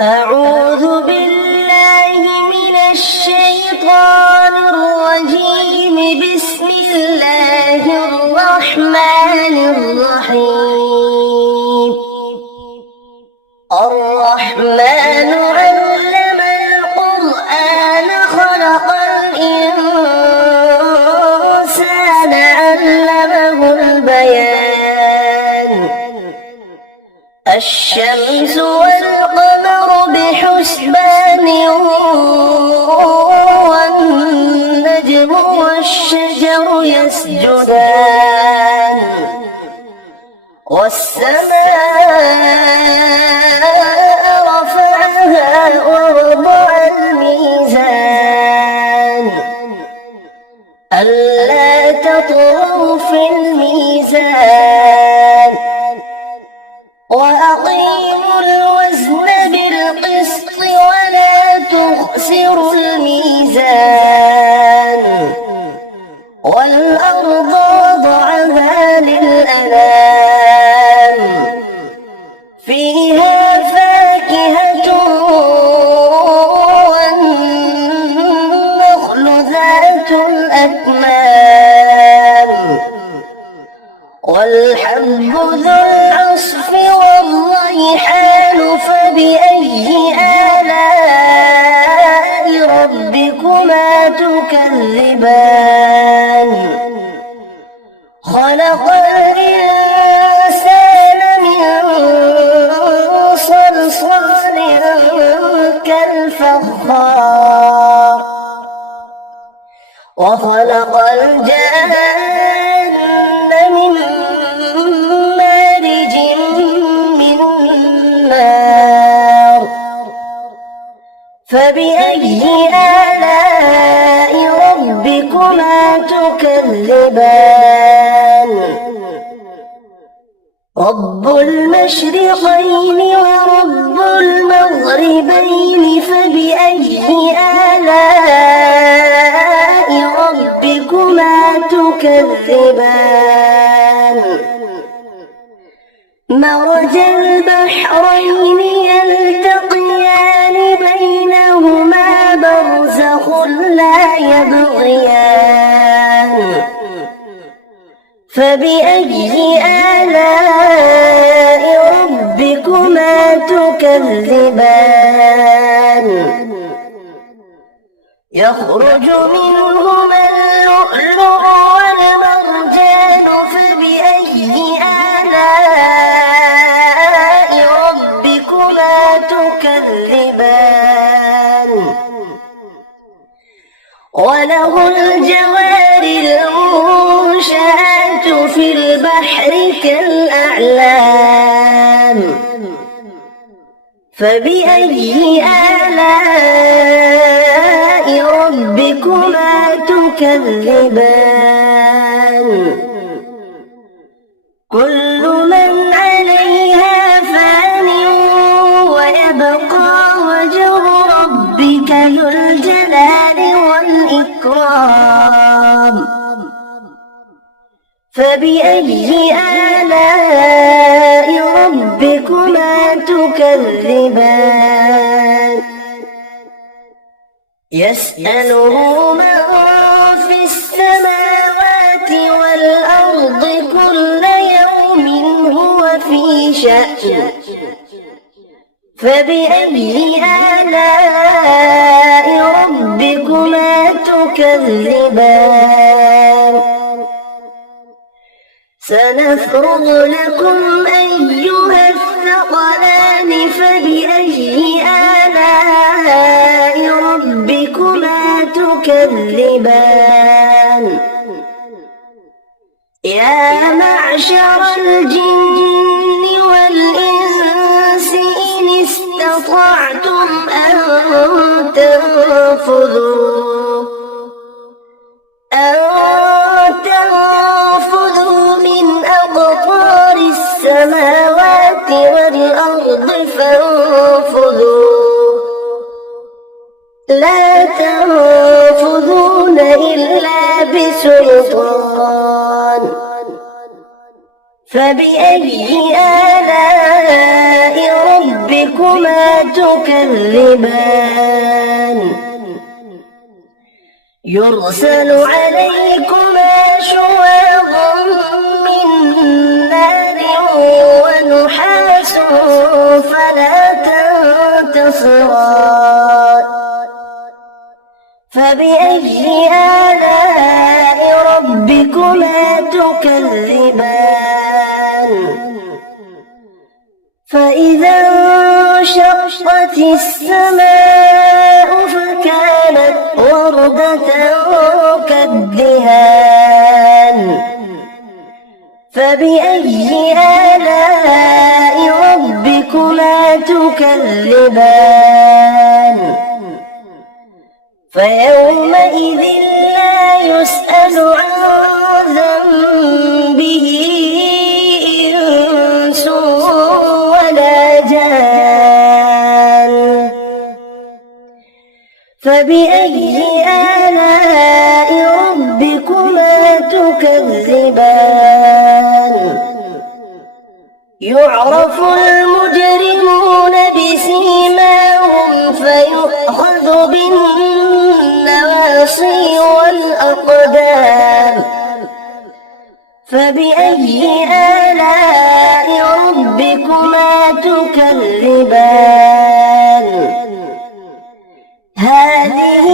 أعوذ بالله من الشيطان الرجيم. بسم الله الرحمن الرحيم. الرحمن علم القرآن خلق الإنسان علمه البيان. الشمس والقمر بحسبان والنجم والشجر يسجدان والسماء رفعها ووضع الميزان ألا تطغوا في الميزان وأقيموا الوزن بالقسط ولا تخسروا الميزان والأرض وضعها للأنام فيها فاكهة والنخل ذات الأكمام والحب ذو العصف والريحان. فبأي آلاء ربكما تكذبان؟ خلق الإنسان من صلصال كالفخار وخلق الجان من مارج من نار. فبأي آلاء ربكما تكذبان؟ رب المشرقين ورب المغربين. فبأي آلاء ربكما تكذبان؟ مرج البحرين يلتقيان بينهما برزخ لا يبغيان. فبأي آلاء ربكما تكذبان؟ يخرج منهما اللؤلؤ والمرجان. فبأي آلاء ربكما تكذبان؟ وله الجوار المنشآت في البحر كالأعلام. فبأي آلاء ربكما تكذبان؟ كل من عليها فان ويبقى وجه ربك ذو الجلال والإكرام. فبأي آلاء ربكما تكذبان؟ يسأله من في السماوات والأرض كل يوم هو في شأن. فبأي آلاء ربكما تكذبان؟ سنفرغ لكم أيها الثقلان. فبأي آلاء ربكما تكذبان؟ يا معشر الجن والإنس إن استطعتم أن تنفذوا من أقطار السماوات والأرض فانفذوا لا تنفذون إلا بسلطان. فبأي آلاء ربكما تكذبان يرسل عليكما شواظ من نار ونحاس فلا تنتصران فبأي آلاء ربكما تكذبان فإذا انشقت السماء فكانت وردة كالدهان فبأي آلاء ربكما تكذبان فيومئذ لا يسأل عن ذنبه إنس ولا جان فبأي آلاء ربكما تكذبان يعرف المجرمون بسيماهم فيؤخذ بالنواصي والأقدام فبأي آلاء ربكما تكذبان هذه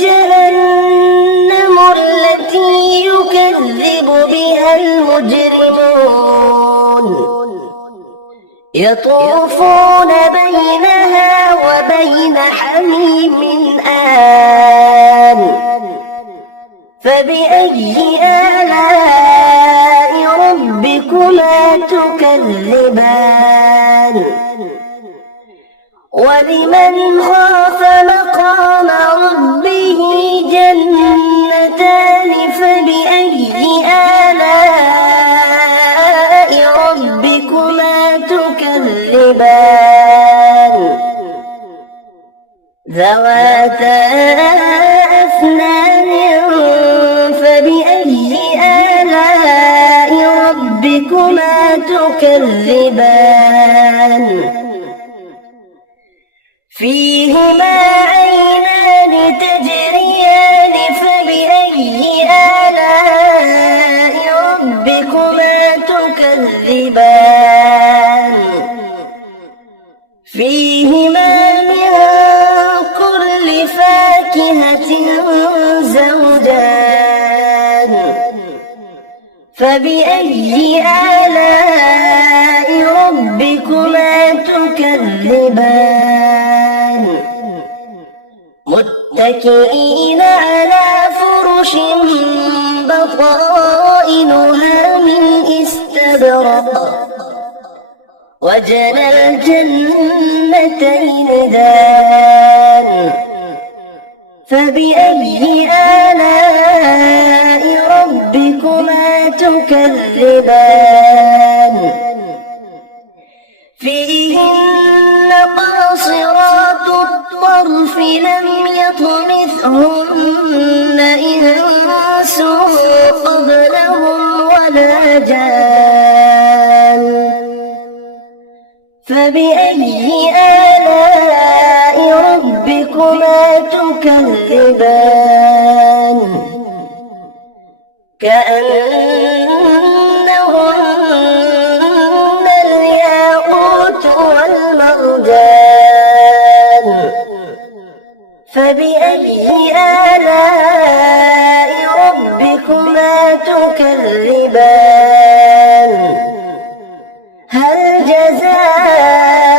جهنم التي يكذب بها المجرمون يطوفون بينها وبين حميم آن فبأي آلاء ربكما تكذبان ولمن خاف مقام ربه جنتان فبأي آلاء ربكما تكذبان ذواتا أفنان فبأي آلاء ربكما تكذبان فيهما عينان تجريان فبأي آلاء ربكما تكذبان فيهما من كل فاكهة زوجان فبأي آلاء ربكما تكذبان متكئين على فرش بطائنها من استبرق وجنى الجنتين دان فبأي آلاء ربكما تكذبان فيهن قاصرات الطرف لم يطمثهن إنس قبلهم ولا جان فبأي آلاء ربكما تكذبان كأنهن الياقوت والمرجان فبأي آلاء ربكما تكذبان هل جزاء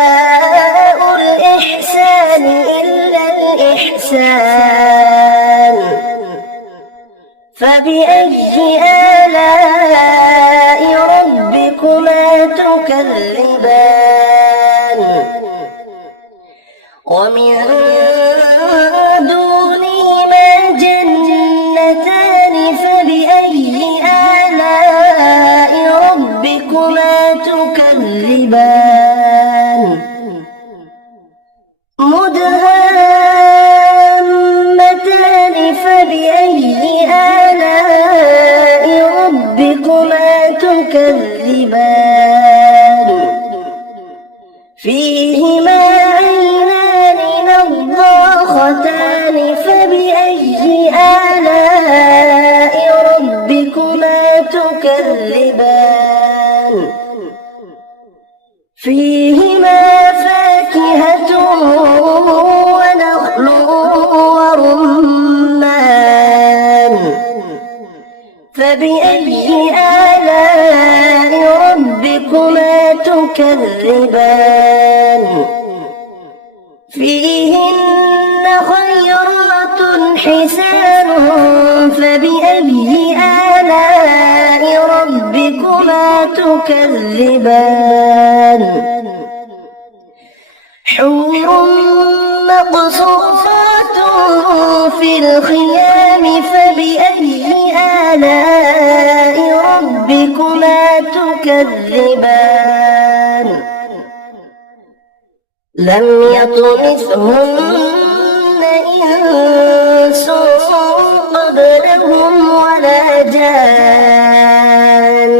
الإحسان إلا الإحسان فبأي آلاء ربكما تكذبان ومن دونهما جنتان فبأي آلاء ربكما تكذبان مدهامتان فبأي آلاء ربكما تكذبان فبأي آلاء ربكما تكذبان فيهن خيرات حسان فبأي آلاء ربكما تكذبان حور مقصورات في الخيام فبأي آلاء ربكما تكذبان لم يطمثهن إنس قبلهم ولا جان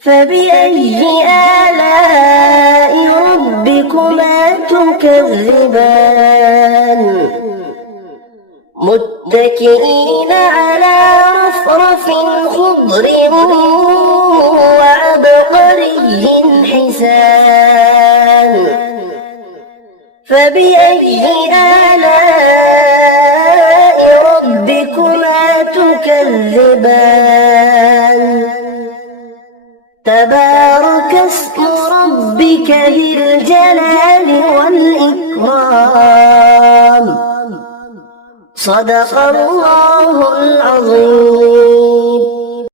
فبأي آلاء ربكما تكذبان متكئين على رفرف خضر وعبقري حسان فبأي آلاء ربكما تكذبان تبارك اسم ربك ذي الجلال والإكرام صدق الله العظيم.